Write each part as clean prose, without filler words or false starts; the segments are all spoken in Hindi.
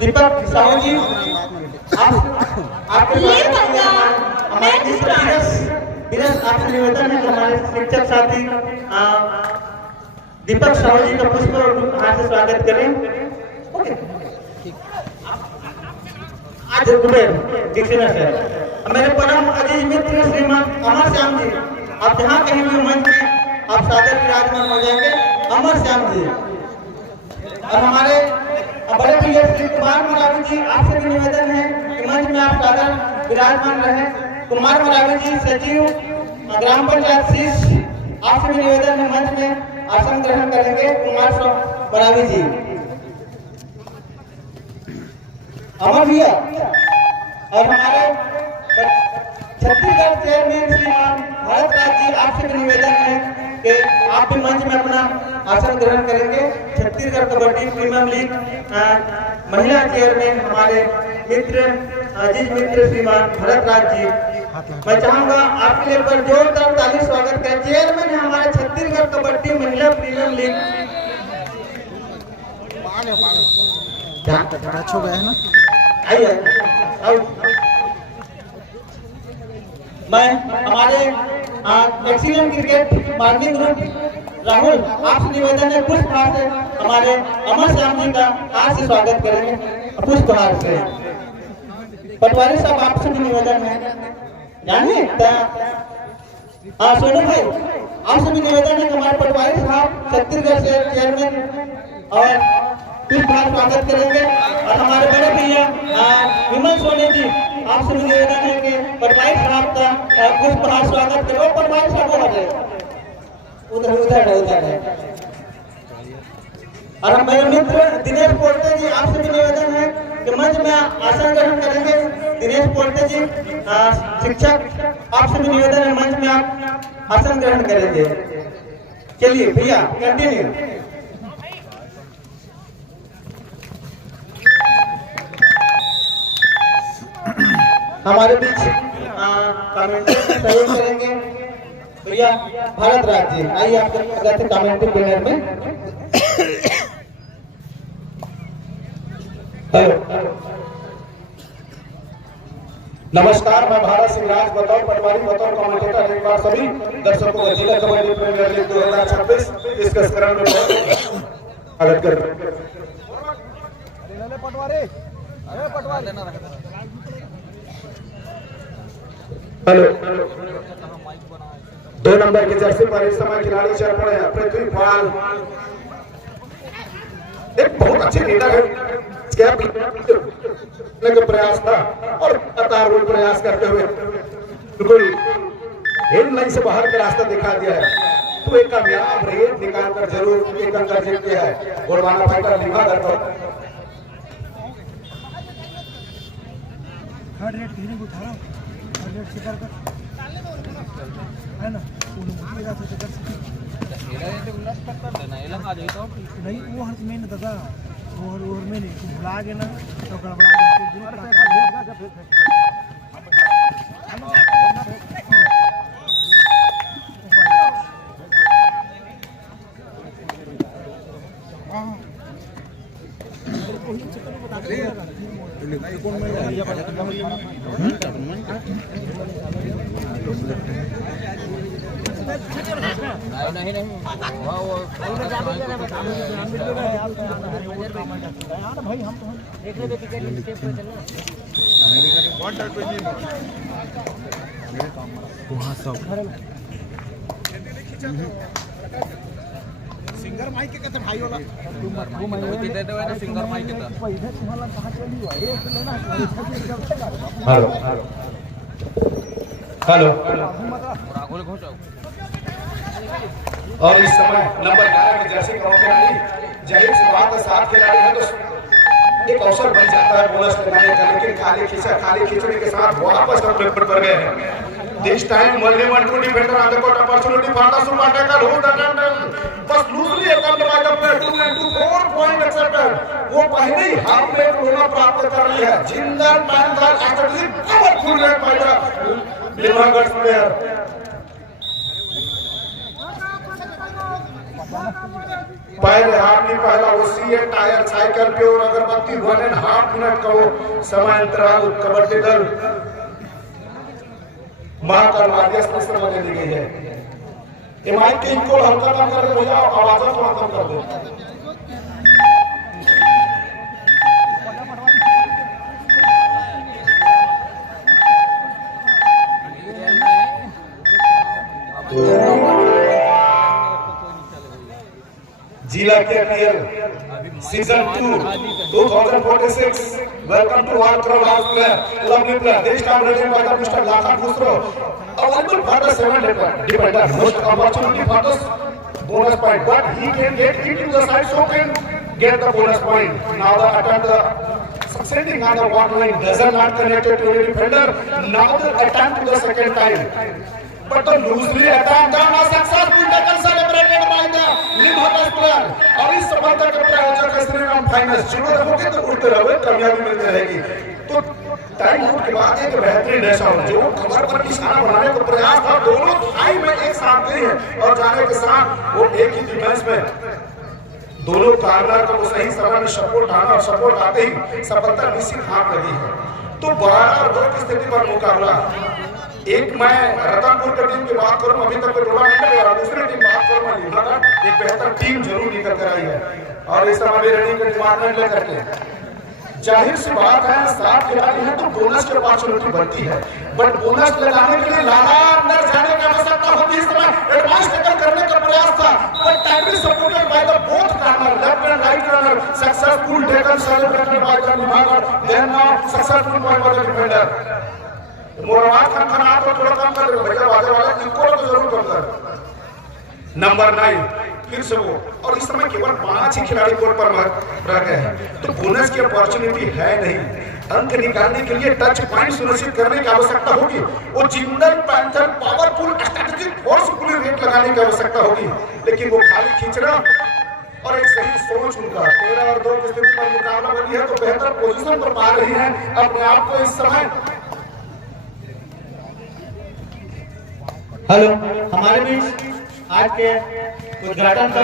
दीपक साहू जी, आपके हमारे आपसे निवेदन है कि हमारे शिक्षक साथी दीपक साहू जी का पुष्प हाथ से स्वागत करें। ओके, आज कुबेर दीक्षिणा से मेरे परम अजीज मित्र श्रीमान अमर श्याम जी, आप जहाँ कहीं भी मंच में आप सादर विराजमान हो जाएंगे। अमर श्याम जी और हमारे बड़े प्रिय श्री कुमार मरावी जी, आपसे भी निवेदन है कि मंच में आप सादर विराजमान रहे। कुमार मरावी जी सचिव ग्राम पंचायत शीश, आपसे भी निवेदन है मंच में आसन ग्रहण करेंगे। कुमार मरावी जी, अमर भैया और हमारे छत्तीसगढ़ चेयरमैन श्रीमान भारत राज जी, आपसे भी निवेदन है कि आप भी मंच में अपना आसन ग्रहण करेंगे। छत्तीसगढ़ कबड्डी प्रीमियर लीग महिला चेयरमैन हमारे मित्र अजीज मित्र श्रीमान भरत राज जी, मैं चाहूंगा आपके लिए पर जोरदार ताली स्वागत करें। चेयरमैन है हमारे छत्तीसगढ़ कबड्डी महिला प्रीमियर लीग। हो गया है ना, आइए। मैं हमारे excellent cricket morning group Rahul, आपसे निवेदन है पुष्पहार से हमारे अमर श्याम जी का हाथ से स्वागत करेंगे। पुष्पहार से पटवारी साहब, आपसे भी निवेदन है जानिए। सोनू भाई, आपसे भी निवेदन है कि हमारे पटवारी साहब छत्तीसगढ़ से चेयरमैन और पुष्पहार स्वागत करेंगे। और हमारे बड़े भैया विमल सोनी जी, आपसे भी निवेदन है कि पटवारी साहब का पुष्पहार स्वागत करो। पटवारी साहब हो गए उधर उधर उधर है। और मेरे मित्र दिनेश पोर्टे जी, आपसे भी निवेदन है कि मंच में आसन ग्रहण करेंगे। दिनेश पोर्टे जी शिक्षक, आपसे भी निवेदन है मंच में आप आसन ग्रहण करेंगे। चलिए भैया कंटिन्यू। हमारे बीच कमेंट्री सहयोग करेंगे भैया भारत राज जी, आइए आपके कमेंट्री बैनर में। हेलो, नमस्कार, मैं भारत सिंह राज बतौर पटवारी बतौर कमेंटेटर एक बार सभी दर्शकों को जिला कबड्डी प्रीमियर लीग 2026 इस संस्करण में स्वागत कर रहे हैं। हेलो, 2 नंबर की जर्सी पर इस समय खिलाड़ी चल पड़े हैं पृथ्वी पाल, एक बहुत अच्छे लीडर है। का प्रयास था और लगातार वो प्रयास करते हुए बिल्कुल हेड लाइन से बाहर का रास्ता दिखा दिया है। तो एक कामयाब रेड निकाल कर जरूर एक अंक जीत दिया है। गोरवाना फाइटर लिखा करता है ना, नहीं वो हर में दादा और में नहीं भुला गए ना तो गड़बड़ा नहीं नहीं भाई हम तो देख रहे थे टिकट स्टेप पर चलना वहाँ सब सिंगर माइक के कहते भाई वाला सिंगर माइक के हेलो हेलो और इस समय नंबर 11 की जर्सी का खिलाड़ी जाहिर सी बात है 7 खिलाड़ी है तो एक अवसर बन जाता है बोनस लगाने का, लेकिन खाली खिचड़ी के साथ वापस हम लोग पर गए हैं। This time only 1-2 defender on the court, opportunity for the super tackle, who the captain was loosely accompanied by the player 2-4 point accepted। वो पहले ही हाफ में कोना प्राप्त कर ली है। Jindal panther strategy powerful raid by the Livargarh player. पहले आपने पहला वो सी टायर साइकिल पे और अगरबत्ती 1.5 मिनट का वो समय अंतराल कबड्डी दल महाकाल वादिया में दी गई है। माइक के इनको हल्का कम कर दे भैया, आवाज थोड़ा कम कर दे। जिला के PL season 2 2046 welcome to our crowd house player lovely player this time raiding by the mister Lakhan Khusro available for the 7 defender most opportunity for the bonus point but he can get hit to the side so can get the bonus point. Now the attempt succeeding on the water line doesn't not connected to the defender. Now the attempt to the second time but the loosely attempt down a successful tackle celebrated by the Limhatas player. और इस सफलता के प्रायोजक श्री राम फाइनेंस जिन्होंने देखोगे तो उड़ते रहोगे, कामयाबी मिलती रहेगी। तो टाइम आउट के बाद एक बेहतरीन ऐसा जो कमर पर निशाना बनाने का प्रयास था, दोनों थाई में एक साथ गई है और जाने के साथ वो एक ही डिफेंस में दोनों कार्नर को सही समय में सपोर्ट आना और सपोर्ट आते ही सफलता निश्चित हाथ लगी है। तो 12 और 2 की स्थिति पर मुकाबला, एक मैं रतनपुर की टीम की बात करूं, अभी तक टूर्नामेंट में, और दूसरी टीम बात करूं मैं लिहाजा, एक बेहतर टीम जरूर निकल कर आई है और इस समय भी रनिंग के डिपार्टमेंट लेकर के जाहिर सी बात है 7 खिलाड़ी हैं तो बोनस की अपॉर्चुनिटी बनती है, बट बोनस लगाने के लिए लगातार जाने की आवश्यकता होती है। इस समय एडवांस टैकल करने का प्रयास था but tightly supported by the both corner left and right corner, successful tackle celebrated by the लिहाजा, then now successful point for the defender. मोरवाद खान खान आप थोड़ा कम कर दो भैया, बाजे वाले इनको तो जरूर कम कर। नंबर 9 फिर से वो, और इस समय केवल 5 ही खिलाड़ी कोर्ट पर रह गए हैं तो बोनस की अपॉर्चुनिटी है नहीं। अंक निकालने के लिए टच पॉइंट सुनिश्चित करने की आवश्यकता होगी, वो Jindal panther powerful strategic forcefully rate लगाने की आवश्यकता होगी, लेकिन वो खाली खींचना और एक सही सोच उनका 13 और 2 की स्थिति पर मुकाबला बनी है तो बेहतर पोजीशन पर पा रही है अपने आप को इस समय। हेलो, हमारे बीच आज के उद्घाटन का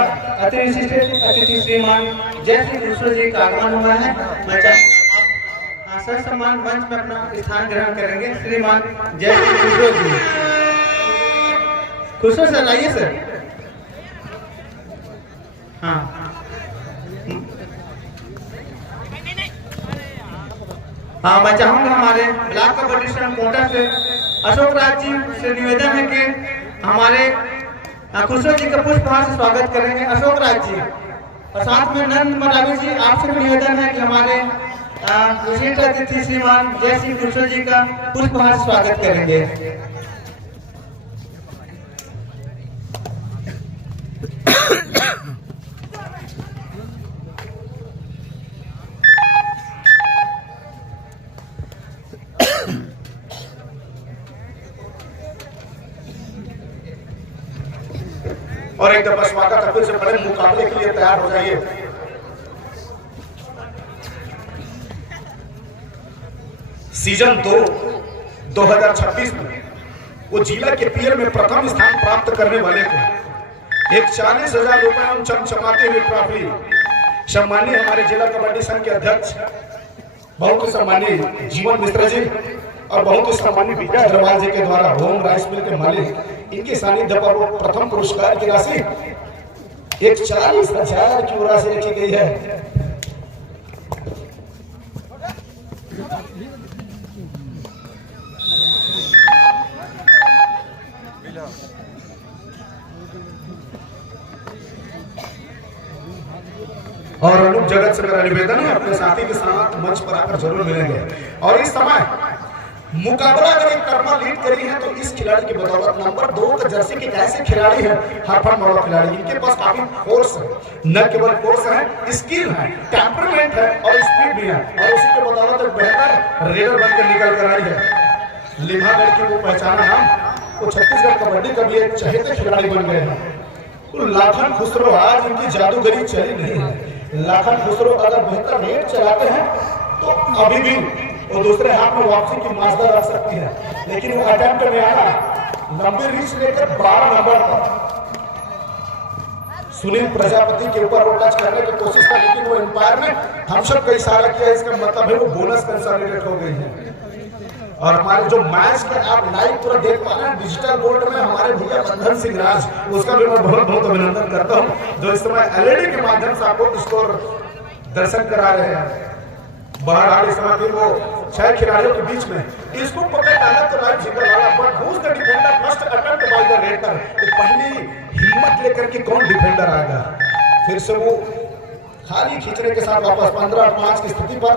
अतिथि श्रीमान जय श्री खुसरो जी का आगमन हुआ है। मैं चाहूँगा सर सम्मान मंच में अपना स्थान ग्रहण करेंगे श्रीमान जय श्री खुसरो जी। खुसरो सर आइए सर। हाँ, मैं चाहूँगा हमारे ब्लॉक कबड्डी संघ कोटा से अशोक राज जी से निवेदन है कि हमारे खुसरो जी का पुष्पहार से स्वागत करेंगे अशोक राज जी, और साथ में नंद मरावी जी आपसे भी निवेदन है कि हमारे विशिष्ट अतिथि श्रीमान जय श्री खुसरो जी का पुष्पहार से स्वागत करेंगे। और एक दफा स्वागत फिर से बड़े मुकाबले के लिए तैयार हो जाइए। सीजन 2 2026 में वो जिला के पीएल में प्रथम स्थान प्राप्त करने वाले को एक 40,000 रुपए हम चमचमाते हुए ट्रॉफी सम्मानीय हमारे जिला कबड्डी संघ के अध्यक्ष बहुत ही सम्मानीय जीवन मिश्रा जी और बहुत ही सम्मानीय विजय अग्रवाल जी के द्वारा होम राइस मिल के मालिक, इनके सानिध्य पर वो प्रथम पुरस्कार की राशि एक 40,000 की राशि रखी गई है। और अनुप जगत से मेरा निवेदन है अपने साथी के साथ मंच पर आकर जरूर मिलेंगे। और इस समय मुकाबला अगर एक तरफा लीड करी है तो इस खिलाड़ी की बदौलत नंबर 2 का जर्सी के ऐसे खिलाड़ी हैं हरफन मौला खिलाड़ी, इनके पास काफी फोर्स है, न केवल फोर्स है, स्किल है, टेम्परामेंट है और स्पीड भी है, और उसी के बदौलत एक बेहतर रेडर बनकर निकल कर आई है। लिम्हागढ़ की वो पहचाना नाम वो छत्तीसगढ़ कबड्डी का भी एक चहेते खिलाड़ी बन गए हैं। तो लाखन खुसरो आज इनकी जादूगरी चली नहीं है। लाखन खुसरो अगर बेहतर रेट चलाते हैं तो अभी भी वो दूसरे हाथ में वापसी की माजदा रख सकती है, लेकिन वो अटेम्प्ट में आना लंबी रीच लेकर 12 नंबर पर सुनील प्रजापति के ऊपर वो टच करने की कोशिश की, लेकिन वो एम्पायर ने थम्स अप का इशारा किया। इसका मतलब है वो बोनस कंसोलिडेट हो गई है। और हमारे जो मैच के आप लाइव पूरा देख पा रहे हैं डिजिटल बोर्ड में, हमारे भैया बंधन सिंह राज, उसका भी मैं बहुत बहुत अभिनंदन करता हूँ, जो इस समय एलईडी के माध्यम से आपको स्कोर दर्शन करा रहे हैं। बहरहाल इस समय वो 6 खिलाड़ियों के बीच में इसको पकड़ डाला तो लाइव जिंगल वाला, but who is the defender first attempt by the raider. तो पहली हिम्मत लेकर के कौन डिफेंडर आएगा। फिर से वो खाली खींचने के साथ वापस 15-5 की स्थिति पर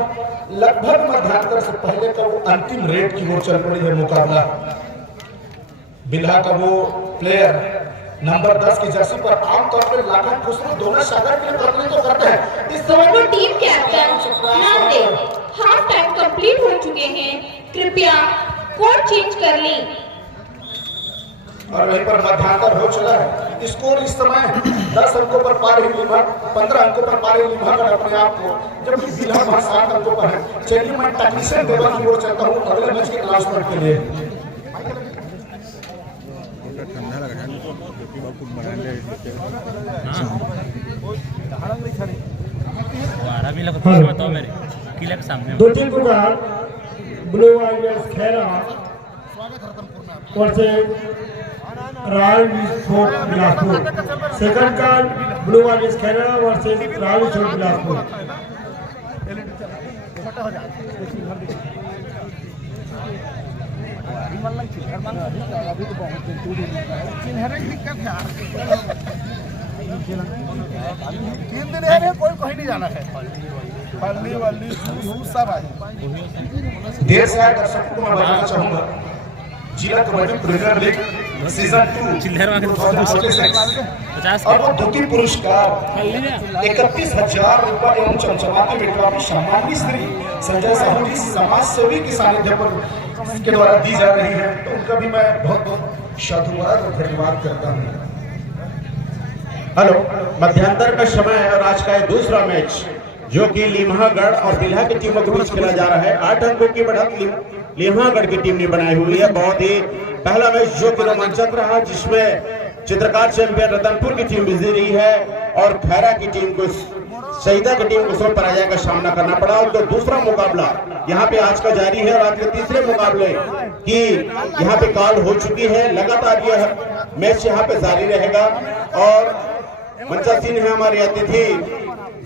लगभग मध्यांतर से पहले का वो अंतिम रेड की ओर चल पड़ी है मुकाबला। बिल्हा का वो प्लेयर नंबर 10 की जर्सी पर आमतौर पर लाखन खुसरो दोनों सागर के प्रतिनिधित्व करते हैं। इस समय वो टीम कैप्टन ध्यान दें, हाफ टाइम कंप्लीट हो चुके हैं, कृपया कोड चेंज कर लें। और वहीं पर मध्यांतर हो चला है। स्कोर इस समय 10 अंकों पर पा रही लिम्हा, 15 अंकों पर पा रही लिम्हागढ़ अपने आप को, जबकि बिल्हा 7 अंकों पर है। चलिए मैं टेक्नीशियन लेवल की ओर चलता हूँ अगले मैच के अनाउंसमेंट के लिए। दो टीम पुकार blue warriors Khera versus royal sport Bilaspur. Second card blue warriors Khera versus royal sport Bilaspur. कोई कहीं नहीं जाना है, पल्ली वल्ली सब आए। देर से आए दर्शकों को मैं बताना चाहूंगा जिला कबड्डी प्रीमियर लीग सीजन 2 और वो द्वितीय पुरस्कार 31,000 रुपए एवं चमचमाती ट्रॉफी सम्मानित श्री संजय साहू जी समाज सेवी के सानिध्य पर के द्वारा दी जा रही है। तो उनका भी मैं बहुत बहुत साधुवाद और धन्यवाद करता हूँ। हेलो, मध्यांतर का समय और आज का ये दूसरा मैच जो कि लिम्हागढ़ और बिल्हा की टीमों के बीच खेला जा रहा है। 8 अंकों की बढ़त लिम्हागढ़ की टीम ने बनाई हुई है। बहुत ही पहला मैच जो कि रोमांचक रहा, जिसमें चित्रकार चैंपियन रतनपुर की टीम विजयी रही है और खैरा की टीम को शहीदा की टीम को सब पराजय का सामना करना पड़ा। और जो दूसरा मुकाबला यहाँ पे आज का जारी है और आज के तीसरे मुकाबले की यहाँ पे कॉल हो चुकी है। लगातार यह मैच यहाँ पे जारी रहेगा और मंचासीन है हमारे अतिथि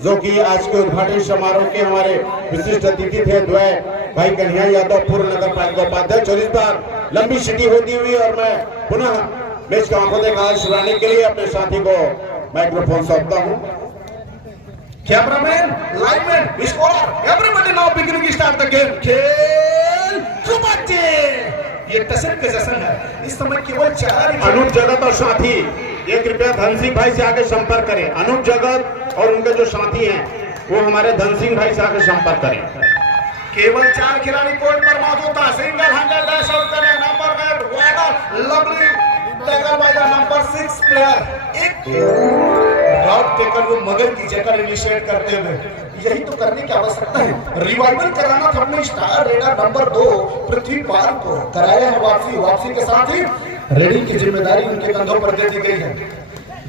जो कि आज के उद्घाटन समारोह के हमारे विशिष्ट अतिथि थे द्वय भाई कन्हैया यादव, पूर्व नगर पालिका उपाध्यक्ष। और इस बार लंबी सिटी होती हुई और मैं पुनः मैच का आंखों देखा सुनाने के लिए अपने साथी को माइक्रोफोन सौंपता हूँ। Cameraman, lineman, scorer, everybody now beginning start the game. खेल कबड्डी ये टसन का जश्न है। इस समय केवल 4 अनूप जगत और साथी ये कृपया धन सिंह भाई से आके संपर्क करें। अनूप जगत और उनके जो साथी हैं वो हमारे धन सिंह भाई से आके संपर्क करें। केवल 4 खिलाड़ी कोर्ट पर मौजूद था। सिंगल हैंडेड डैश आउट करने number lovely tackle by the number 6 player. एक राउट टेकल वो मगर की जगह इनिशिएट करते हुए यही तो करने की आवश्यकता है। रिवाइवल कराना था अपने स्टार रेडर नंबर 2 पृथ्वीपाल को, कराया है वापसी के साथ ही रेडिंग की जिम्मेदारी उनके कंधों पर दे दी गई है।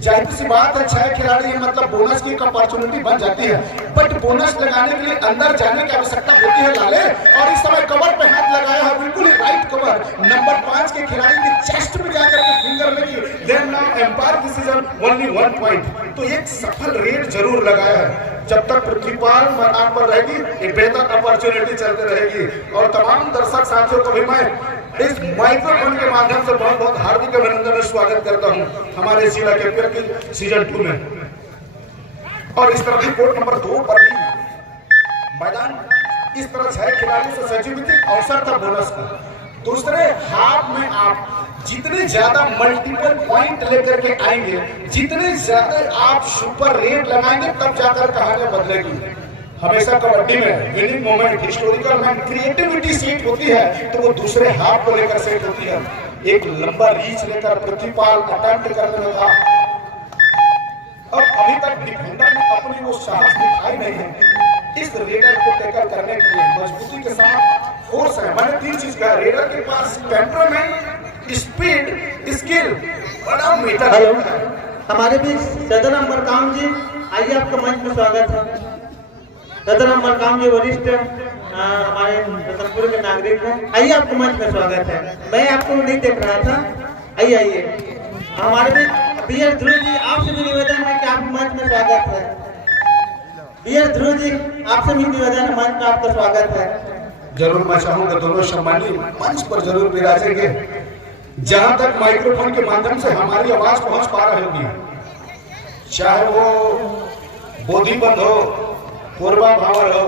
जाहिर सी बात है 6 खिलाड़ी है, मतलब बोनस की एक अपॉर्चुनिटी बन जाती है, बट बोनस लगाने के लिए अंदर जाने की आवश्यकता होती है लाले। और इस समय कवर पे हाथ लगाया है, बिल्कुल ही राइट कवर नंबर 5 के खिलाड़ी की चेस्ट में जाकर के फिंगर लगी। Then now umpire decision only 1 point. तो एक सफल रेड जरूर लगाया है। जब तक पृथ्वीपाल मैदान पर रहेगी एक बेहतर अपॉर्चुनिटी चलती रहेगी। और तमाम दर्शक साथियों को भी मैं इस माइक्रोफोन के माध्यम से बहुत बहुत हार्दिक अभिनंदन और स्वागत करता हूं हमारे जिला कैंपियन की सीजन 2 में। और इस तरह की कोर्ट नंबर 2 पर भी मैदान इस तरह 6 खिलाड़ियों से सजी हुई थी। अवसर था बोनस का। दूसरे हाफ में आप जितने ज्यादा मल्टीपल पॉइंट लेकर के आएंगे, जितने ज्यादा आप सुपर रेट लगाएंगे, तब जाकर कहानी बदलेगी। हमेशा कबड्डी में विनिंग मोमेंट, हिस्टोरिकल में क्रिएटिविटी सेट होती है तो वो दूसरे हाफ को लेकर सेट होती है। एक लंबा रीच लेकर पृथ्वीपाल अटेम्प्ट करने में था और अभी तक डिफेंडर ने अपनी वो साहस दिखाई नहीं है। इस रेडर को टैकल करने के लिए मजबूती के साथ फोर्स है। मैंने 3 चीज कहा, रेडर के पास टेम्परामेंट, स्पीड, स्किल, बड़ा मीटर है। हमारे बीच सदरम मरकाम जी, आइए आपका मंच में स्वागत है। सदरम मरकाम जी वरिष्ठ हमारे रतनपुर के नागरिक हैं, आइए आपको मंच में स्वागत है। मैं आपको नहीं देख रहा था, आइए आइए। हमारे बीच बी एस ध्रुव जी, आपसे भी निवेदन है कि आपके मंच में स्वागत है। बी एस ध्रुव जी, आपसे भी निवेदन है, मंच में आपका स्वागत है। जरूर मैं चाहूंगा दोनों सम्मानी मंच पर जरूर विराजेंगे। जहां तक माइक्रोफोन के माध्यम से हमारी आवाज पहुंच पा रही होगी, चाहे वो बोधीबंध हो, पूर्वा भावर हो,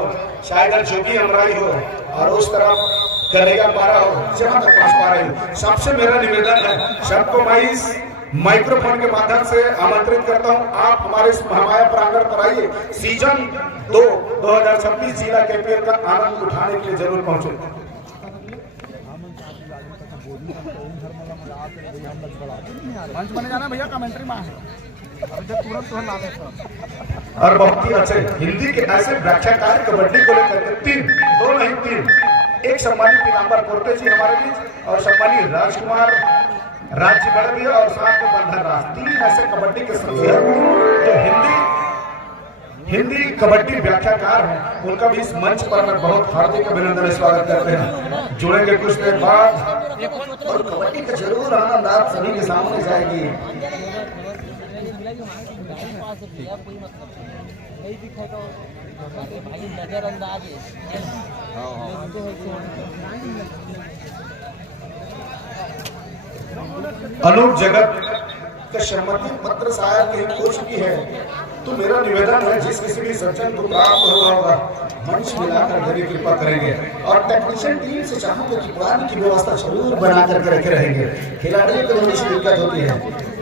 शायद जोगी अमराई हो और उस तरफ करेगा पारा हो, जहां तक पहुंच पा रही हो, सबसे मेरा निवेदन है, सबको मैं इस माइक्रोफोन के माध्यम से आमंत्रित करता हूं, आप हमारे इस महामाया प्रांगण पर आइए। सीजन 2 2026 जिला KPL का आनंद उठाने के लिए जरूर पहुंचे। मंच बने जाना भैया, कमेंट्री में है अभी तक तुरंत नाम है। और बहुत ही अच्छे हिंदी के ऐसे व्याख्याकार कबड्डी को लेकर 2 नहीं 3, एक सम्मानित पीताम्बर कोरटे जी हमारे बीच और सम्मानित राजकुमार राज्य बड़े और साथ में बंधन राज, 3 ऐसे कबड्डी के शख्सियत जो हिंदी कबड्डी व्याख्याकार हैं, उनका भी इस मंच पर मैं बहुत हार्दिक अभिनंदन स्वागत करते हैं। जुड़ेंगे कुछ देर बाद और कबड्डी का जरूर आनंद आप सभी के सामने जाएगी। अनूप जगत का सम्मति पत्र शायद कहीं खो चुकी है, तो मेरा निवेदन है जिस किसी भी सज्जन को प्राप्त हुआ होगा मंच मिलाकर मेरी कृपा करेंगे और टेक्नीशियन टीम से चाहूंगा कि पानी की व्यवस्था जरूर बना करके रखे रहेंगे। खिलाड़ियों को थोड़ी सी दिक्कत होती है,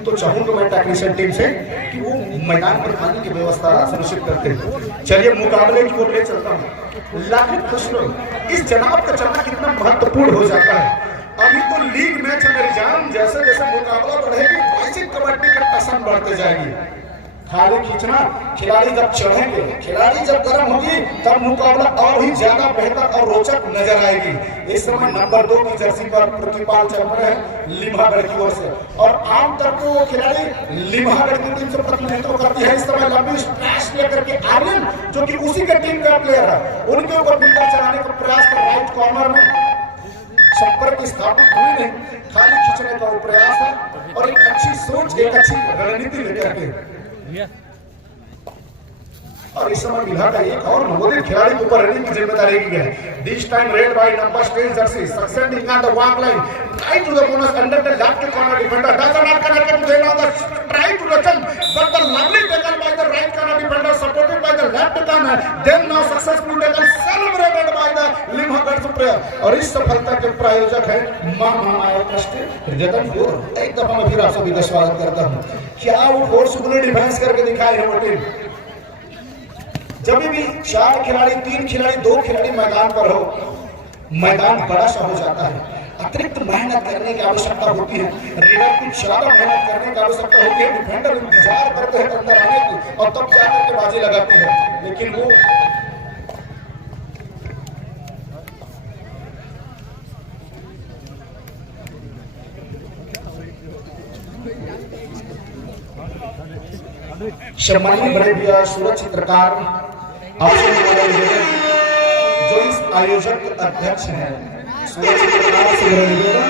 तो चाहूंगा मैं टेक्नीशियन टीम से कि वो मैदान पर पानी की व्यवस्था सुनिश्चित करते हैं। चलिए मुकाबले की ओर ले चलता हूँ। लाखों खुश लोग, इस जनाब का चलना कितना महत्वपूर्ण हो जाता है। अभी तो लीग मैच मेरी जान, जैसे जैसे मुकाबला बढ़ेगी वैसे कबड्डी का टसन बढ़ते जाएगी। खाली खींचना, खिलाड़ी जब चढ़ेंगे, खिलाड़ी जब गर्म होगी तब मुकाबला और ही ज्यादा बेहतर और रोचक नजर आएगी। इस समय नंबर 2 की जर्सी पर प्रतिपाल चल रहे हैं लिम्हागढ़ की ओर से और आमतौर पर वो खिलाड़ी लिम्हागढ़ की टीम से प्रतिनिधित्व करती है। इस समय लंबी स्ट्रैश लेकर के आर्यन, जो कि उसी के टीम का प्लेयर है, उनके ऊपर बिल्डर चलाने का प्रयास कर राइट कॉर्नर में संपर्क स्थापित हुई नहीं, खाली खींचने का वो प्रयास है और एक अच्छी सोच, एक अच्छी रणनीति लेकर के। और इस समय बिहार का एक और नवोदित खिलाड़ी के ऊपर रनिंग की जिम्मेदारी दी है। This time raid by number 10 jersey succeeding on the walk line, try to the bonus under the left corner defender, does not connect to the other, try to return, but the lovely taken by the right corner defender, supported by the left corner, then now successful taken, celebrated by the लिम्हागढ़ player। और इस सफलता के प्रायोजक है महामाया ट्रस्ट जतनपुर। एक दफा मैं फिर आप सभी का स्वागत करता हूँ। क्या वो फोर्सफुली डिफेंस करके दिखाई है वो टीम? जब भी 4 खिलाड़ी, 3 खिलाड़ी, 2 खिलाड़ी मैदान पर हो, मैदान बड़ा सा हो जाता है। अतिरिक्त मेहनत करने की आवश्यकता होती है, रीडर कुछ ज्यादा मेहनत करने की आवश्यकता होती है। डिफेंडर इंतजार करते हैं अंदर आने की और तब जाकर के बाजी लगाते हैं, लेकिन वो सम्मानित बड़े भैया सूरज चित्रकार जो इस आयोजक के अध्यक्ष हैं, सूरज चित्रकार से मेरा निवेदन,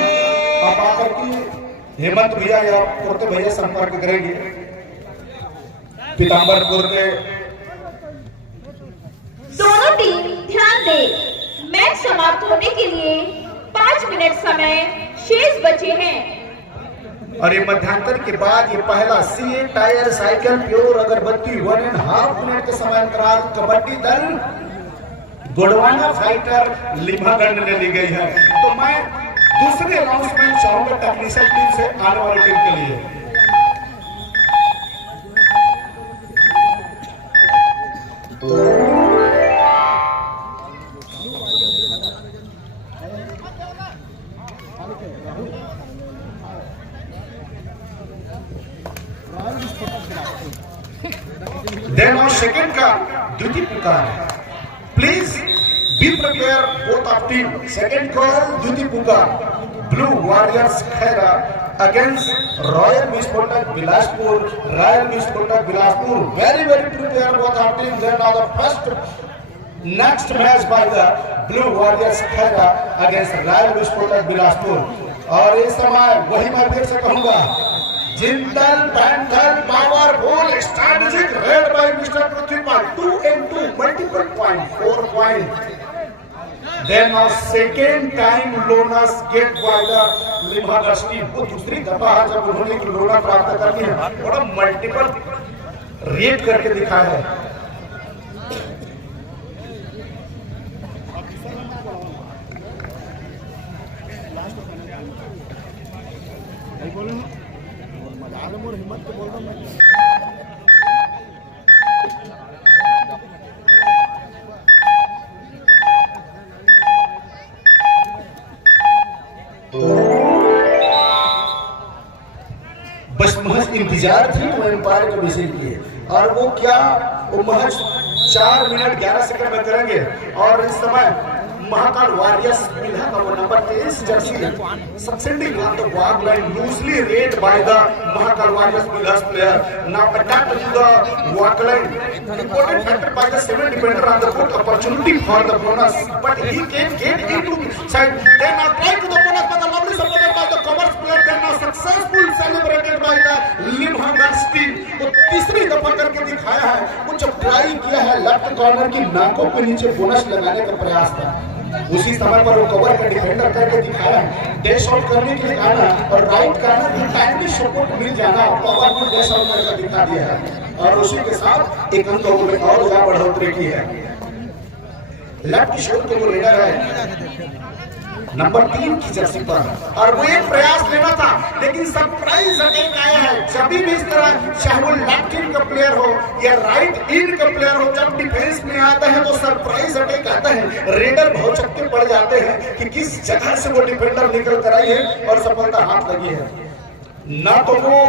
आप आकर के हेमंत भैया या कोरते भैया संपर्क करेंगे। पीताम्बर कोरते। दोनों टीम ध्यान दे, मैच समाप्त होने के लिए 5 मिनट समय शेष बचे हैं। और ये मध्यांतर के बाद ये पहला सीए टायर साइकिल प्योर अगरबत्ती 1.5 मिनट के समय अंतराल कबड्डी दल गोडवाना फाइटर लिम्हागढ़ ने ली गई है। तो मैं दूसरी अनाउंसमेंट चाहूंगा टेक्नीशियन टीम से आने वाली टीम के लिए। देन और सेकंड का द्वितीय पुकार, please be prepare both of team. Second call द्वितीय पुकार, blue warriors Khaira against royal विस्फोटक बिलासपुर। रॉयल विस्फोटक Bilaspur very prepared both our teams. Then now the first next match by the blue warriors Khaira against royal विस्फोटक बिलासपुर। और इस समय वही मैं फिर से कहूंगा, Jindal panther powerful strategic raid by mister Prithvipal 2-2 multiple point 4 point. Then now second time bonus get by the Limhagarh team. वो दूसरी दफा है जब उन्होंने की लोना प्राप्त करनी है और मल्टीपल रेट करके दिखाया है। हिम्मत बोल रहा मैं। बस महज इंतजार थी वो एम्पायर के विषय की, और वो क्या वो महज 4 मिनट 11 सेकंड में करेंगे। और इस समय महाकाल वॉरियर्स बिल्हा का वो number 23 jersey succeeding on the ball line loosely raid by the Mahakal warriors Bilha player. Now attack to the walk line important factor by the 7 defender on the good opportunity for the bonus but he can get into side. Then now try to the bonus but the lovely support by the commerce player then now successful celebrated by the Limhagarh team. वो तीसरी दफा करके दिखाया है, वो जब ट्राई किया है लेफ्ट कॉर्नर की नाकों के नीचे बोनस लगाने का प्रयास था, उसी समय पर वो कवर का डिफेंडर करके दिखाया है। डैश आउट करने के लिए आना और राइट कॉर्नर की टाइमली सपोर्ट मिल जाना पावरफुल डैश आउट करके दिखा दिया है और उसी के साथ एक अंक में और ज्यादा बढ़ोतरी की है। लेफ्ट शोल्डर के वो रेडर है नंबर 3 की जर्सी पर, और वो एक प्रयास लेना था लेकिन सरप्राइज अटैक आया है। जब भी इस तरह चाहे वो लेफ्ट इन का प्लेयर हो या राइट इन का प्लेयर हो, जब डिफेंस में आता है तो सरप्राइज अटैक आता है। रेडर बहुत चक्के पड़ जाते हैं कि किस जगह से वो डिफेंडर निकल कर आई है और सफलता हाथ लगी है। ना तो वो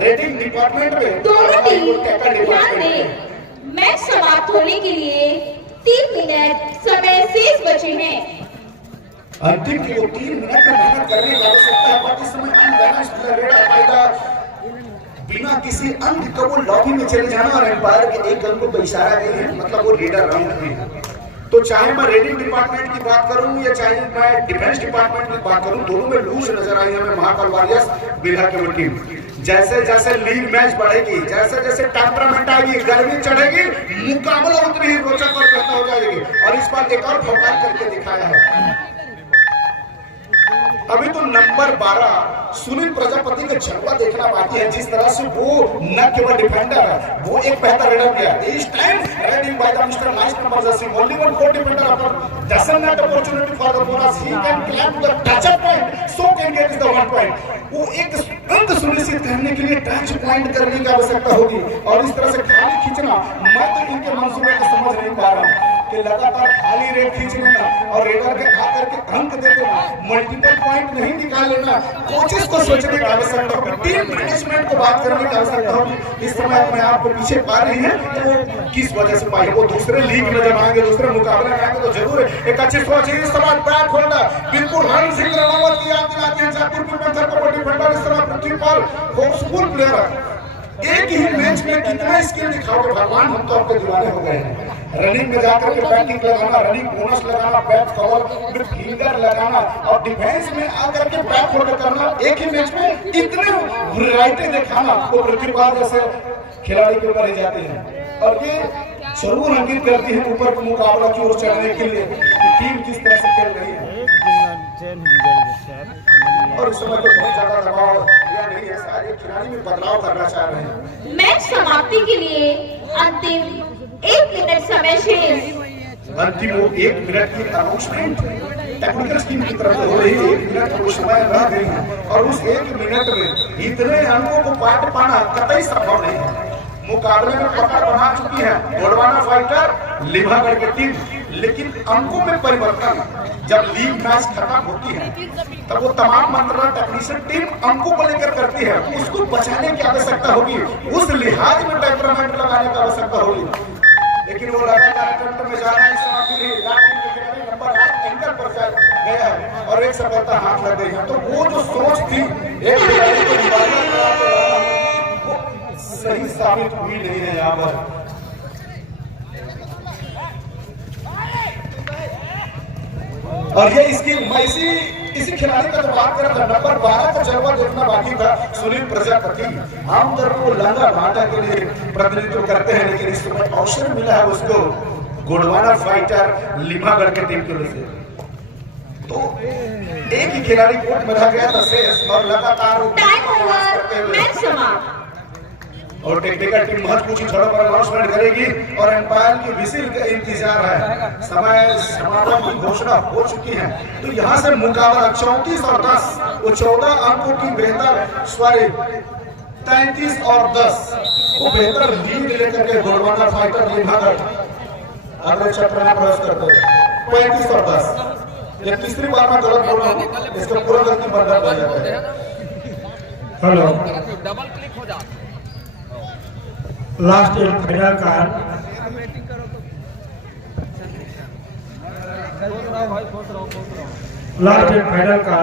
रेडिंग डिपार्टमेंट में दोनों टीम ध्यान दें, मैच समाप्त होने के लिए 3 मिनट समय शेष बचे हैं। अंतिम की वो 3 मिनट में मेहनत करने की आवश्यकता है, पर इस समय अनबैलेंस्ड रेडर फायदा बिना किसी अंक का वो लॉबी में चले जाना और एम्पायर के एक अंक को इशारा नहीं है, मतलब वो रेडर राउंड में है। तो चाहे मैं रेडिंग डिपार्टमेंट की बात करूं या चाहे मैं डिफेंस डिपार्टमेंट की बात करूं, दोनों में लूज नजर आई हमें महाकाल वॉरियर्स बिल्हा की वो टीम। जैसे जैसे लीग मैच बढ़ेगी, जैसे जैसे टेम्परामेंट आएगी, गर्मी चढ़ेगी, मुकाबला उतनी ही रोचक और बेहतर हो जाएगी। और इस बार एक और फौकाल करके दिखाया है। अभी तो नंबर 12 सुनील प्रजापति का झलवा देखना बाकी है, जिस तरह से वो न केवल डिफेंडर है, वो एक बेहतर रेडर भी है। इस time raiding by the mister nice number jersey only one four defender upon doesn't not opportunity for the bonus he can claim the touch up point so can get the 1 point. वो एक अंक सुनिश्चित करने के लिए टच पॉइंट करने की आवश्यकता होगी और इस तरह से खाली खींचना, मैं तो इनके मंसूबे को समझ नहीं पा रहा हूं कि लगातार खाली रेड खींच लेना और रेडर के आकर के अंक दे देना, मल्टीपल पॉइंट नहीं निकाल लेना। कोचेस को सोचने की आवश्यकता होगी, टीम मैनेजमेंट को बात करने की आवश्यकता होगी। इस समय अपने आप को पीछे पा रही है तो वो किस वजह से पाई? वो दूसरे लीग में जब आएंगे, दूसरे मुकाबले में आएंगे तो जरूर एक अच्छी सोच है। इस समय बैक होल्डर बिल्कुल रण सिंह रावत की याद दिलाती है जयपुर की पंथर को डिफेंडर इस तरह पृथ्वीपाल फोर्सफुल प्लेयर है। एक ही मैच में कितना स्किल दिखाओगे भगवान, हम तो आपके दीवाने हो गए हैं। रनिंग में जाकर के बैटिंग लगाना, रनिंग बोनस लगाना, बैट कवर में फील्डर लगाना और डिफेंस में आकर के बैक होल्ड करना, एक ही मैच में इतने वैरायटी दिखाना, वो पृथ्वीपाल जैसे खिलाड़ी के ऊपर ही जाते हैं। और ये जरूर अंकित करती है ऊपर के मुकाबला की ओर चढ़ने के लिए टीम किस तरह से खेल रही है। और इस समय को बहुत ज्यादा दबाव या नहीं है, सारे खिलाड़ी में बदलाव करना चाह रहे हैं। मैच समाप्ति के लिए अंतिम 1 मिनट समय शेष। अंतिम वो 1 मिनट की अनाउंसमेंट टेक्निकल टीम की तरफ हो रही है। 1 मिनट को समय रह गई है और उस 1 मिनट में इतने अंकों को पाट पाना कतई संभव नहीं है। मुकाबले में पकड़ बना चुकी है गोडवाना फाइटर लिम्हागढ़ की टीम, लेकिन अंकों में परिवर्तन जब लीग मैच खत्म होती है तब वो तमाम मंत्रणा टेक्नीशियन टीम अंकों को लेकर करती है, उसको बचाने की आवश्यकता होगी, उस लिहाज में टेम्परामेंट लगाने की आवश्यकता होगी। लेकिन वो लगातार अटेम्प्ट में जा रहा है। इस समय नंबर 8 नामांकन पर गया है और एक सफलता हाथ लग गई है। तो वो जो सोच थी एक खिलाड़ी को निवारना करा के लाना, वो सही साबित हुई नहीं है यहाँ पर। और ये इसकी मैं इसी खिलाड़ी का जो बात कर रहा था, नंबर 12 का जलवा देखना बाकी था, सुनील प्रजापति। आमतौर पर वो लंगा भाटा के लिए प्रतिनिधित्व करते हैं, लेकिन इस समय अवसर मिला है उसको गोंडवाना फाइटर लीमागढ़ के टीम की वजह से। तो एक ही खिलाड़ी कोर्ट में रह गया था शेष, और लगातार टाइम ओवर, मैच समाप्त। और टेक्निकल टीम बहुत कुछ छड़ों पर अनाउंसमेंट करेगी और एम्पायर की विसिल का इंतजार है। समय समापन की घोषणा हो चुकी है। तो यहाँ से मुकाबला 34 और 10, वो 14 अंकों की बेहतर 33 और 10 वो बेहतर लीड लेकर के गोंडवाना फाइटर लीमागढ़ अगले चक्र में प्रवेश करते हैं। 35 और 10। ये तीसरी बार मैं गलत बोल रहा हूँ, इसका पूरा गलती बर्दाश्त हो जाता है। हेलो, डबल क्लिक हो जाता है। लास्ट एंड फाइनल का लास्ट एंड फाइनल का